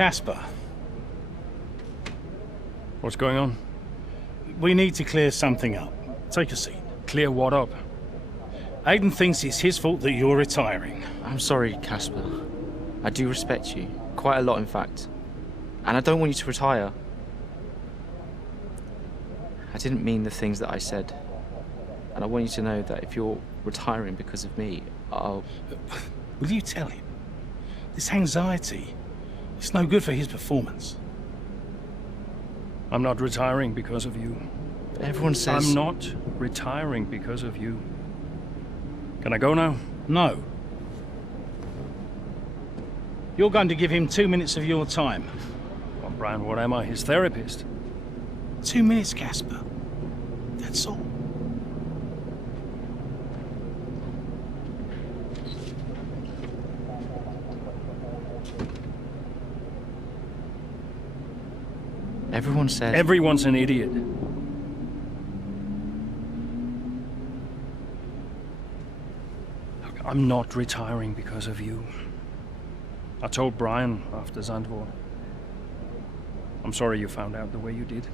Casper. What's going on? We need to clear something up. Take a seat. Clear what up? Aiden thinks it's his fault that you're retiring. I'm sorry, Casper. I do respect you. Quite a lot, in fact. And I don't want you to retire. I didn't mean the things that I said. And I want you to know that if you're retiring because of me, I'll... Will you tell him? This anxiety, it's no good for his performance. I'm not retiring because of you. But everyone says... I'm not retiring because of you. Can I go now? No. You're going to give him 2 minutes of your time. Well, Brian, what am I? His therapist? 2 minutes, Casper. That's all. Everyone says... Everyone's an idiot. Look, I'm not retiring because of you. I told Brian after Zandvoort. I'm sorry you found out the way you did.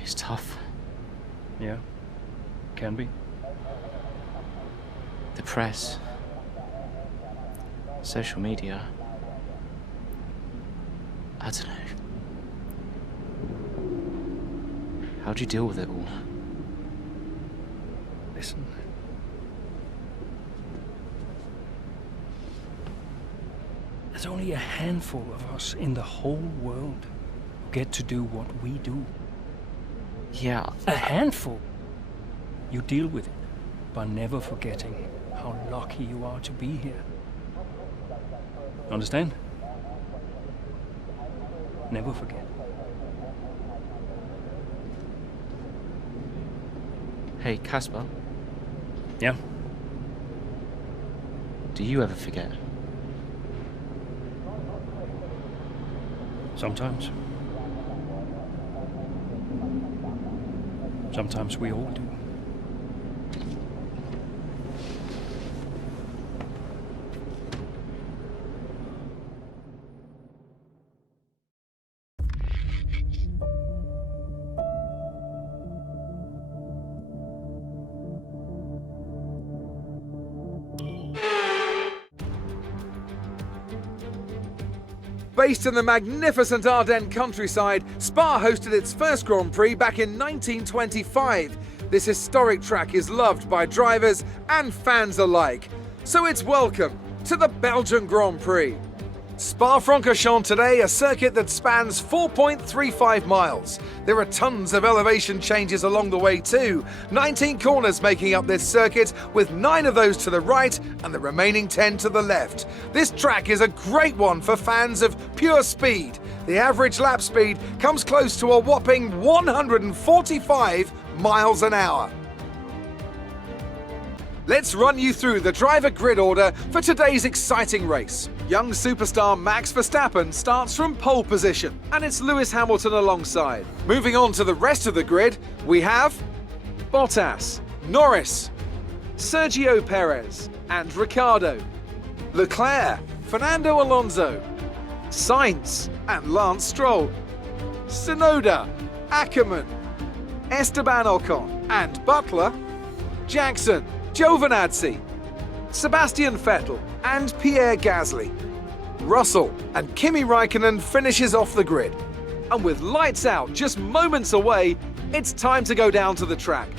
It's tough. Yeah, can be. The press. Social media. I don't know. How do you deal with it all? Listen. There's only a handful of us in the whole world who get to do what we do. Yeah. A handful. You deal with it by never forgetting how lucky you are to be here. Understand? Never forget. Hey, Casper. Yeah? Do you ever forget? Sometimes. Sometimes we all do. Based in the magnificent Ardennes countryside, Spa hosted its first Grand Prix back in 1925. This historic track is loved by drivers and fans alike. So it's welcome to the Belgian Grand Prix. Spa-Francorchamps today, a circuit that spans 4.35 miles. There are tons of elevation changes along the way too. 19 corners making up this circuit, with 9 of those to the right and the remaining 10 to the left. This track is a great one for fans of pure speed. The average lap speed comes close to a whopping 145 miles an hour. Let's run you through the driver grid order for today's exciting race. Young superstar Max Verstappen starts from pole position, and it's Lewis Hamilton alongside. Moving on to the rest of the grid, we have Bottas, Norris, Sergio Perez, and Ricciardo, Leclerc, Fernando Alonso, Sainz, and Lance Stroll, Tsunoda, Ackermann, Esteban Ocon, and Butler, Jackson, Giovinazzi, Sebastian Vettel, and Pierre Gasly. Russell and Kimi Raikkonen finishes off the grid. And with lights out just moments away, it's time to go down to the track.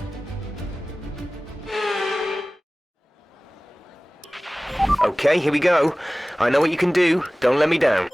Okay, here we go. I know what you can do. Don't let me down.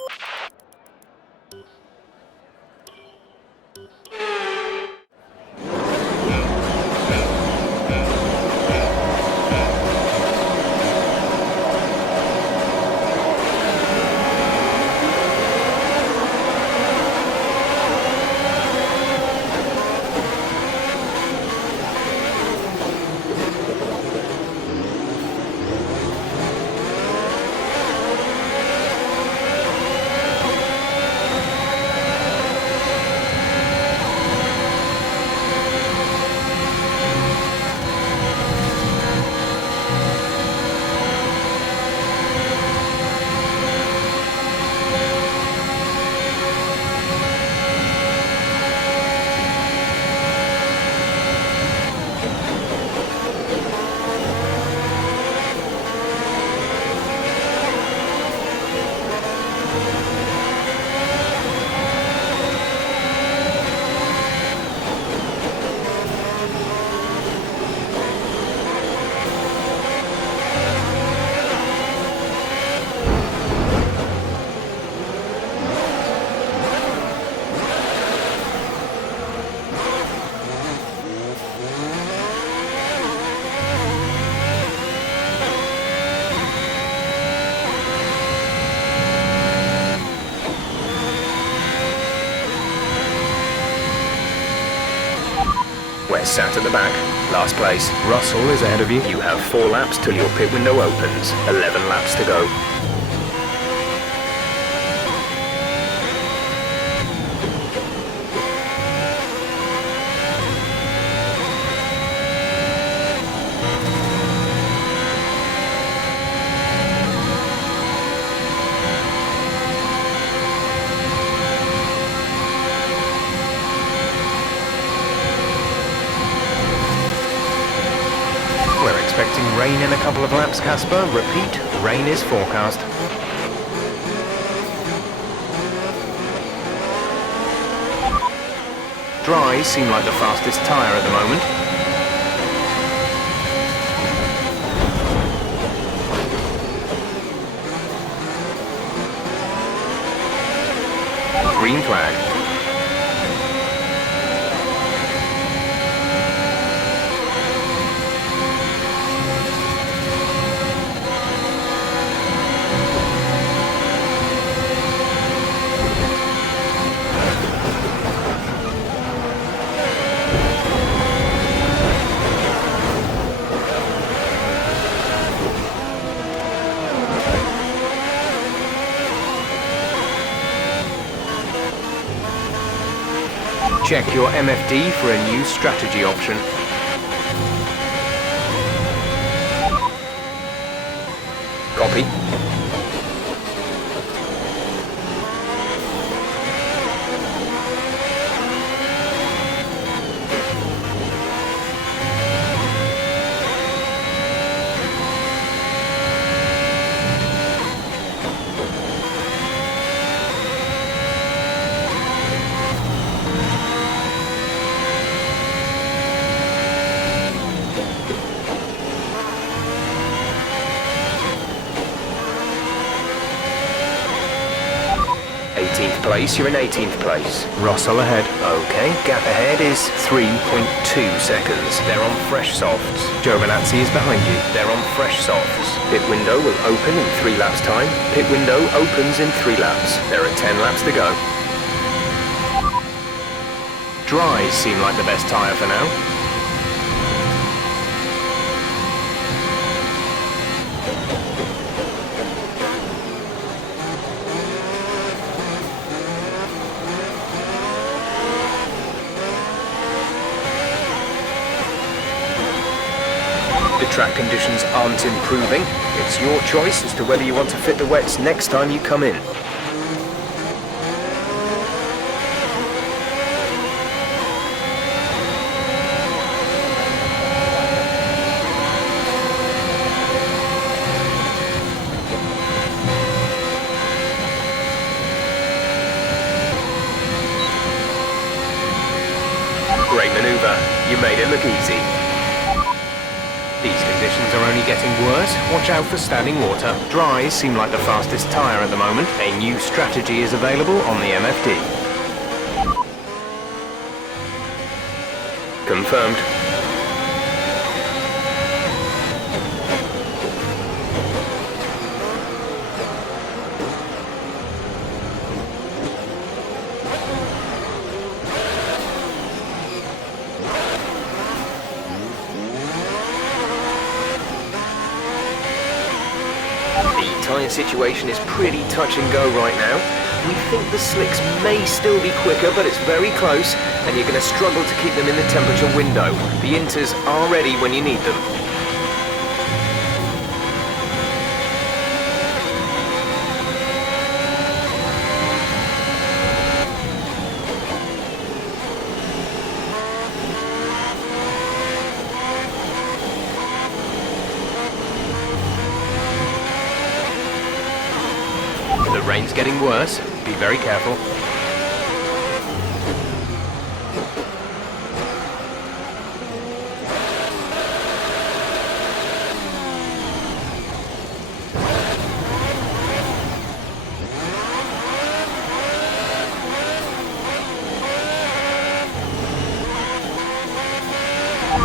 Get sat at the back. Last place. Russell is ahead of you. You have 4 laps till your pit window opens. 11 laps to go. Expecting rain in a couple of laps, Casper. Repeat, rain is forecast. Dries seem like the fastest tyre at the moment. Green flag. Check your MFD for a new strategy option. Copy. Place, you're in 18th place. Russell ahead. Okay, gap ahead is 3.2 seconds. They're on fresh softs. Giovinazzi is behind you. They're on fresh softs. Pit window will open in 3 laps time. Pit window opens in 3 laps. There are 10 laps to go. Dries seem like the best tyre for now. Track conditions aren't improving. It's your choice as to whether you want to fit the wets next time you come in. Great maneuver. You made it look easy. These conditions are only getting worse. Watch out for standing water. Dries seem like the fastest tyre at the moment. A new strategy is available on the MFD. Confirmed. Tyre situation is pretty touch and go right now. We think the slicks may still be quicker, but it's very close, and you're going to struggle to keep them in the temperature window. The inters are ready when you need them. The rain's getting worse. Be very careful.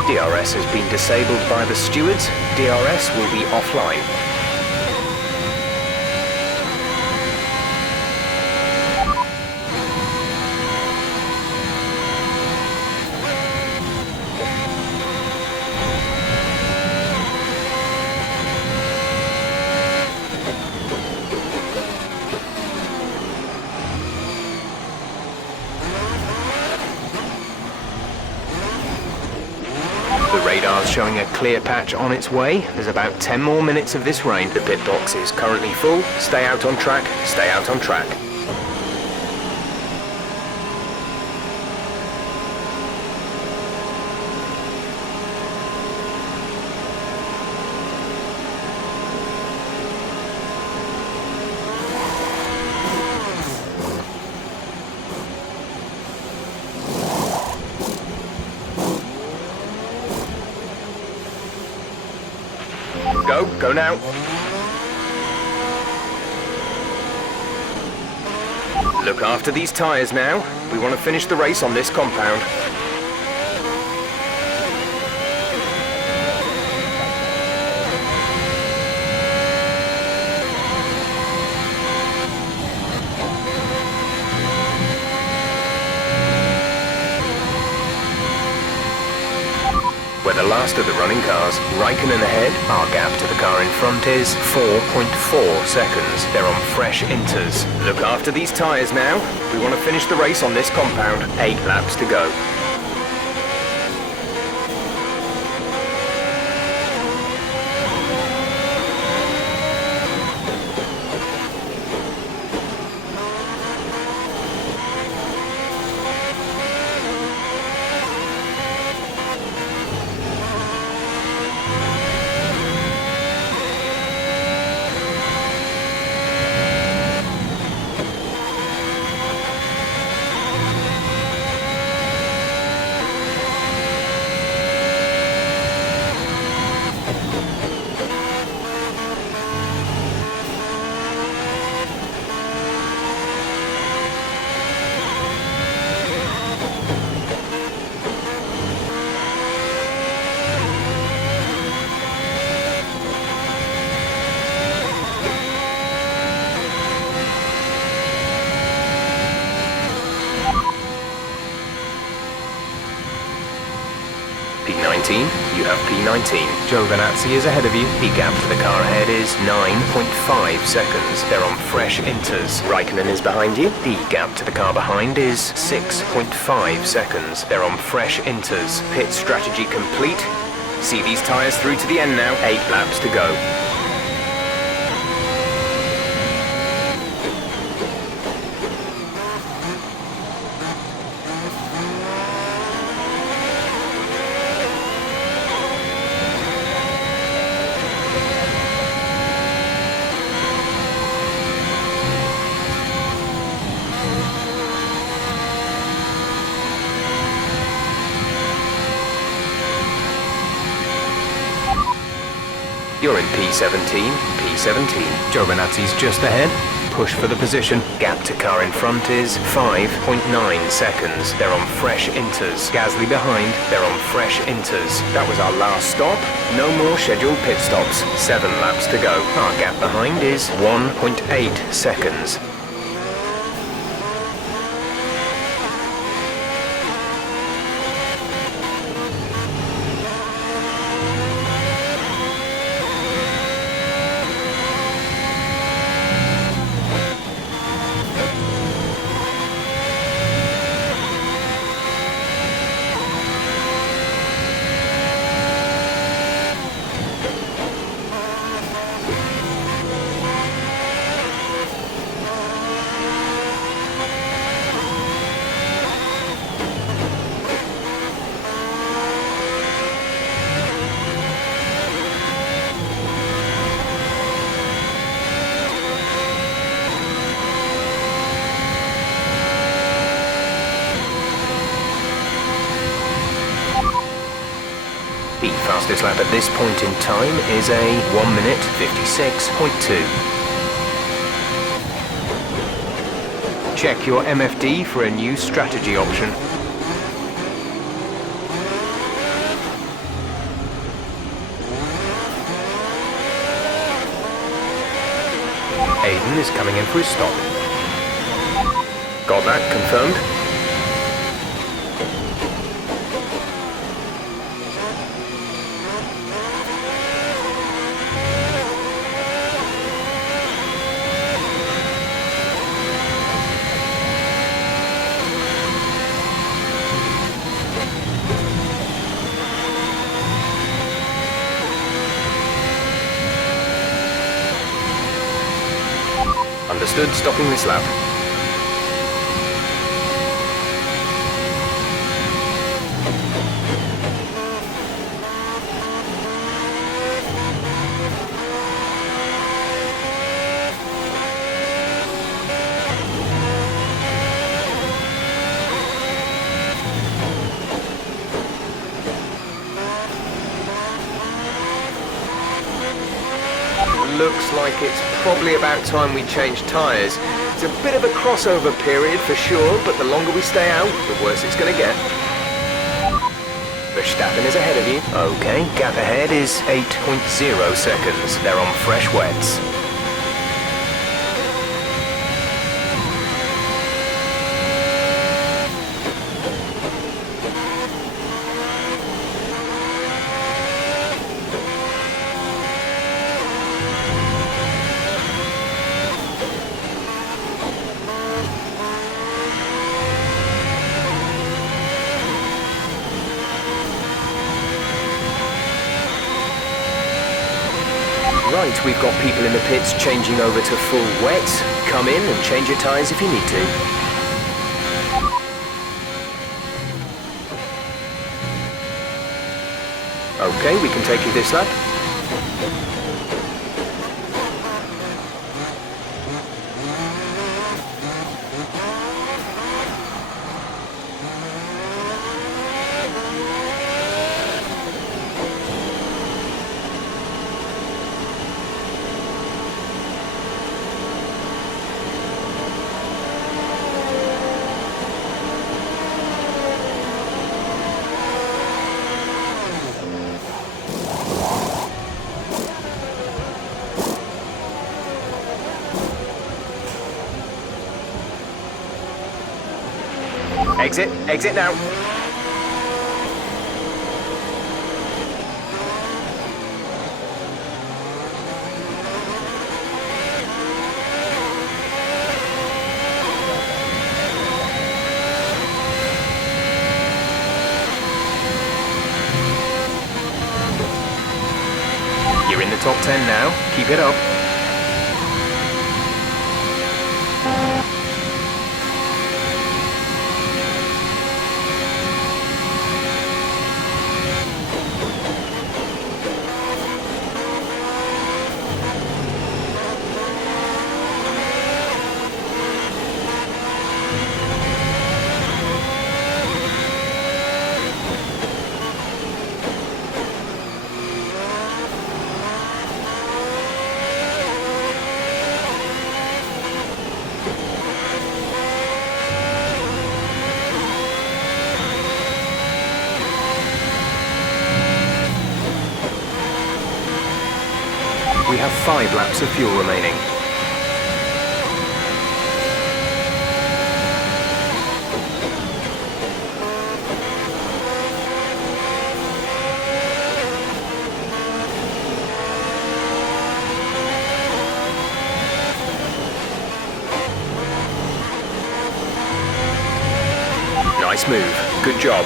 DRS has been disabled by the stewards. DRS will be offline. Radar's showing a clear patch on its way. There's about 10 more minutes of this rain. The pit box is currently full. Stay out on track, stay out on track. Go now. Look after these tyres now. We want to finish the race on this compound. We're the last of the running cars. Raikkonen ahead. Our gap to the car in front is 4.4 seconds. They're on fresh inters. Look after these tyres now. We want to finish the race on this compound. 8 laps to go. P19, you have P19. Giovinazzi is ahead of you. The gap to the car ahead is 9.5 seconds. They're on fresh inters. Raikkonen is behind you. The gap to the car behind is 6.5 seconds. They're on fresh inters. Pit strategy complete. See these tyres through to the end now. 8 laps to go. You're in P17, P17. Giovinazzi's just ahead. Push for the position. Gap to car in front is 5.9 seconds. They're on fresh inters. Gasly behind. They're on fresh inters. That was our last stop. No more scheduled pit stops. 7 laps to go. Our gap behind is 1.8 seconds. The fastest lap at this point in time is a 1 minute 56.2. Check your MFD for a new strategy option. Aiden is coming in for his stop. Got that confirmed? Understood, stopping this lap. Looks like it's probably about time we change tyres. It's a bit of a crossover period for sure, but the longer we stay out, the worse it's going to get. Verstappen is ahead of you. Okay, gap ahead is 8.0 seconds. They're on fresh wets. Right, we've got people in the pits changing over to full wet. Come in and change your tyres if you need to. Okay, we can take you this lap. Exit now. You're in the top 10 now. Keep it up. We have 5 laps of fuel remaining. Nice move. Good job.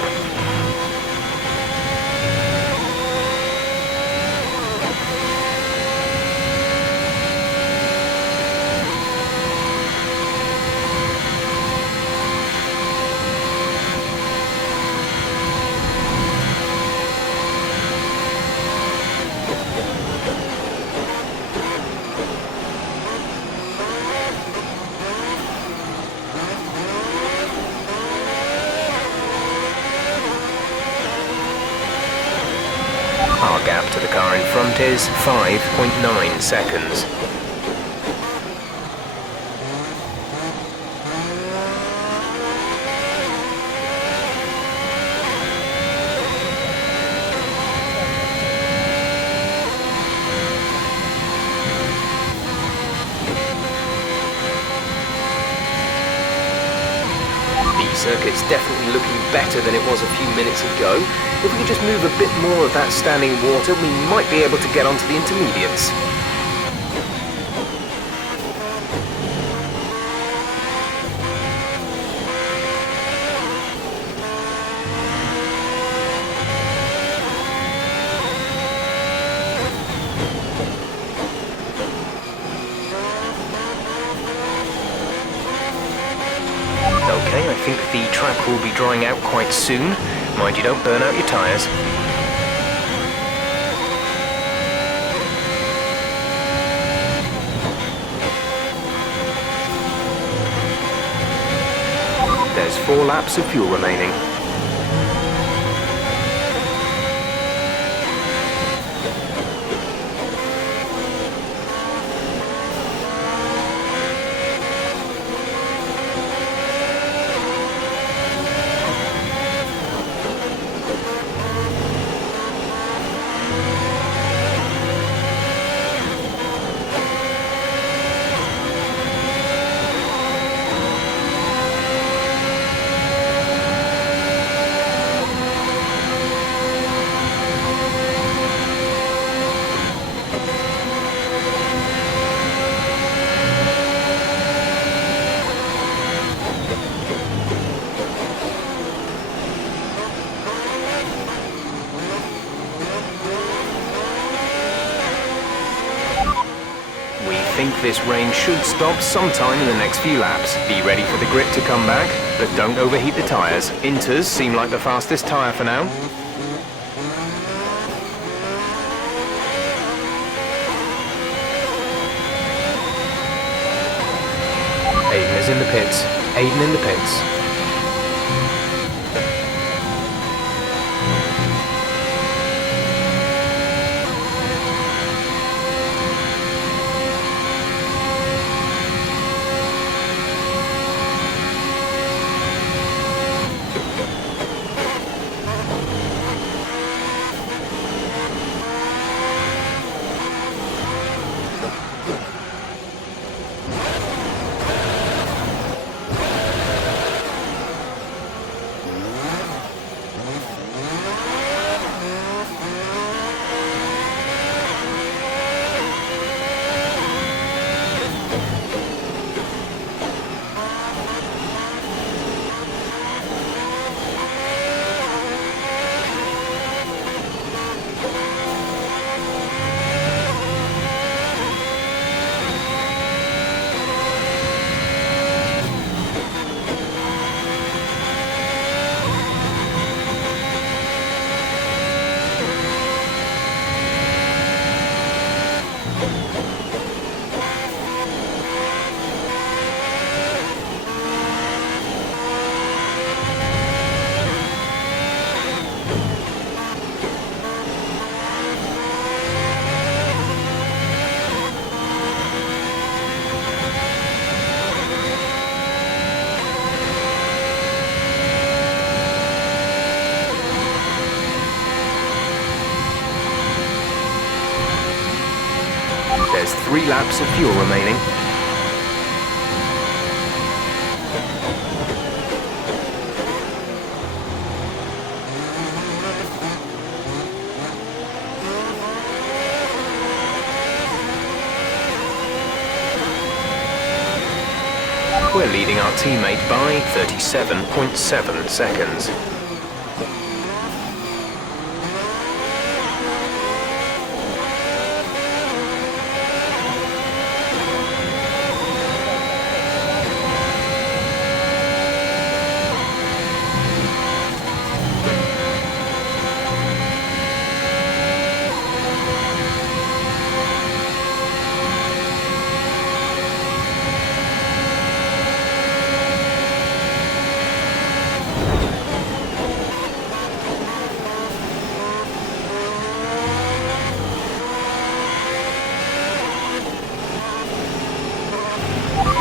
Our gap to the car in front is 5.9 seconds. Circuit's definitely looking better than it was a few minutes ago. If we could just move a bit more of that standing water, we might be able to get onto the intermediates. drying out quite soon. Mind you don't burn out your tyres. There's 4 laps of fuel remaining. I think this rain should stop sometime in the next few laps. Be ready for the grip to come back, but don't overheat the tyres. Inters seem like the fastest tyre for now. Aiden is in the pits. Aiden in the pits. There's 3 laps of fuel remaining. We're leading our teammate by 37.7 seconds.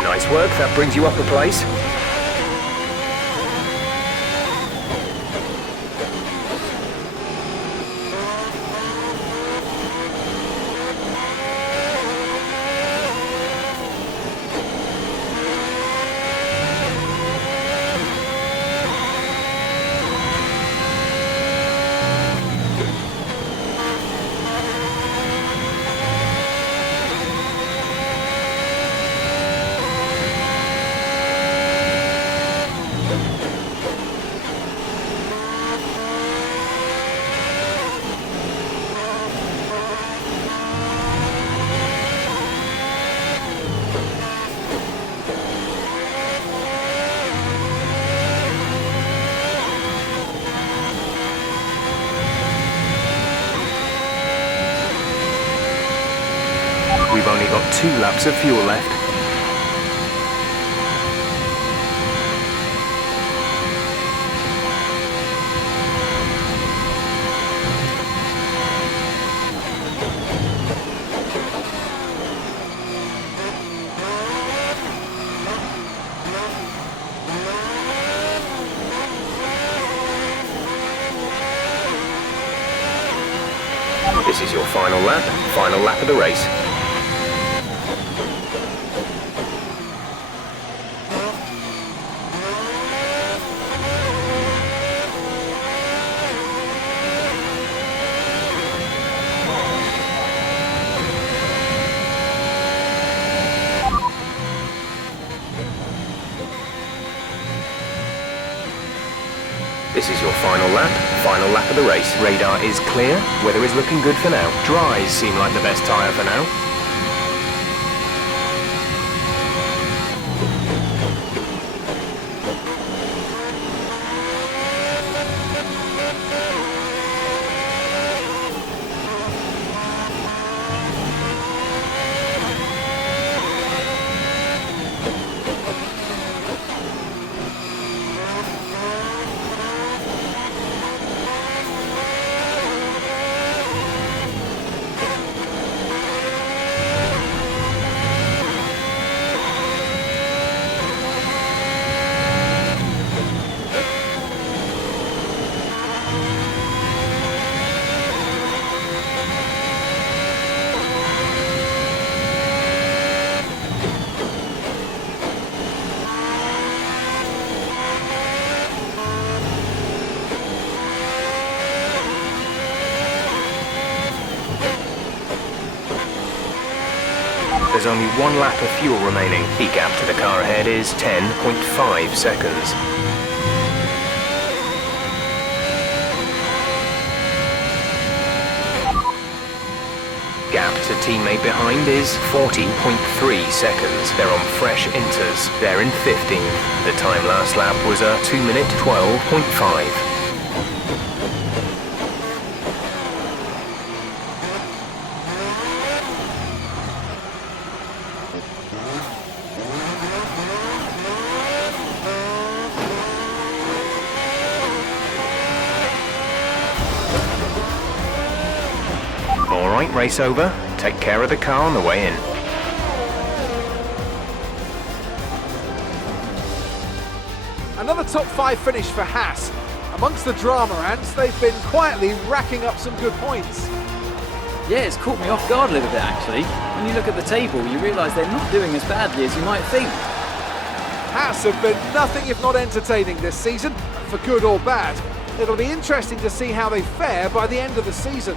Nice work, that brings you up a place. We've only got 2 laps of fuel left. This is your final lap of the race. This is your final lap of the race. Radar is clear, weather is looking good for now. Dries seem like the best tyre for now. There's only 1 lap of fuel remaining. The gap to the car ahead is 10.5 seconds. Gap to teammate behind is 40.3 seconds. They're on fresh inters. They're in 15th. The time last lap was a 2-minute 12.5. Alright, race over. Take care of the car on the way in. Another top 5 finish for Haas. Amongst the drama ants, they've been quietly racking up some good points. Yeah, it's caught me off guard a little bit actually. When you look at the table, you realise they're not doing as badly as you might think. Haas have been nothing if not entertaining this season, for good or bad. It'll be interesting to see how they fare by the end of the season.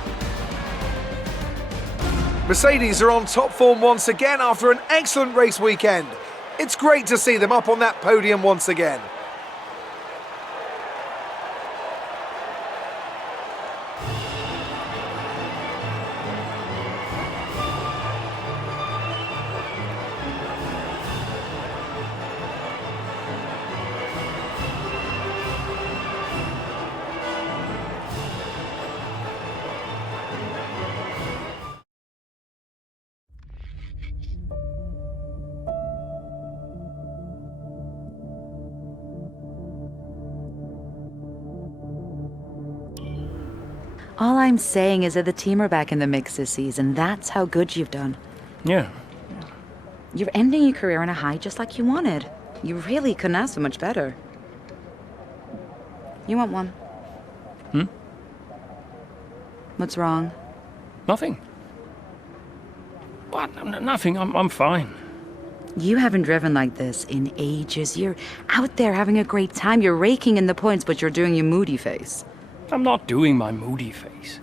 Mercedes are on top form once again after an excellent race weekend. It's great to see them up on that podium once again. All I'm saying is that the team are back in the mix this season. That's how good you've done. Yeah. You're ending your career on a high just like you wanted. You really couldn't ask for much better. You want one? What's wrong? Nothing. What? Nothing. I'm fine. You haven't driven like this in ages. You're out there having a great time. You're raking in the points, but you're doing your moody face. I'm not doing my moody face.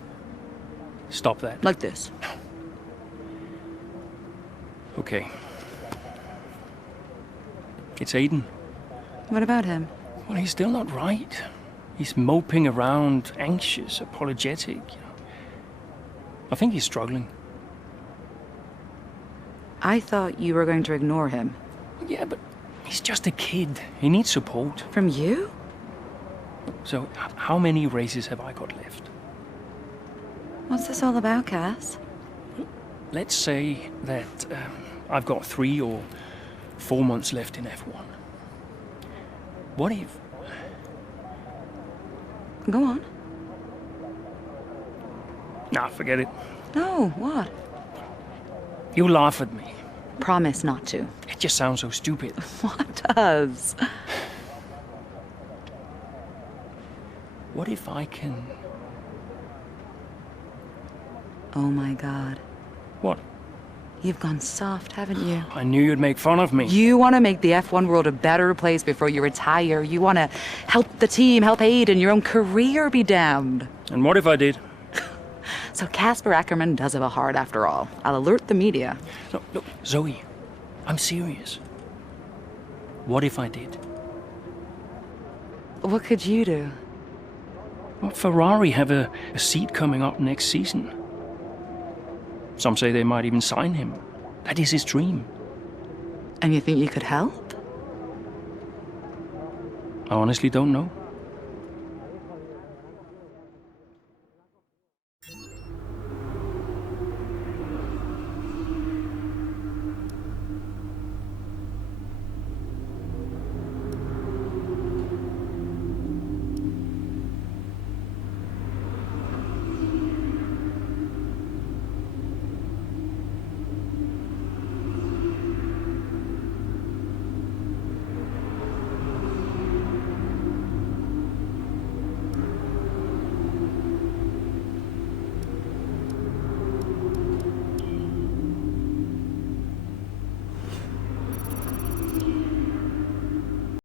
Stop that. Like this. Okay. It's Aiden. What about him? Well, he's still not right. He's moping around, anxious, apologetic. I think he's struggling. I thought you were going to ignore him. Yeah, but he's just a kid. He needs support. From you? So, how many races have I got left? What's this all about, Cass? let's say that I've got 3 or 4 months left in F1. What if... Go on. Nah, forget it. No, what? You laugh at me. Promise not to. It just sounds so stupid. What does? What if I can... Oh my God. What? You've gone soft, haven't you? I knew you'd make fun of me. You want to make the F1 world a better place before you retire. You want to help the team, help Aid, and your own career be damned. And what if I did? So Casper Ackerman does have a heart after all. I'll alert the media. No, Zoe, I'm serious. What if I did? What could you do? Well, Ferrari have a seat coming up next season. Some say they might even sign him. That is his dream. And you think you could help? I honestly don't know.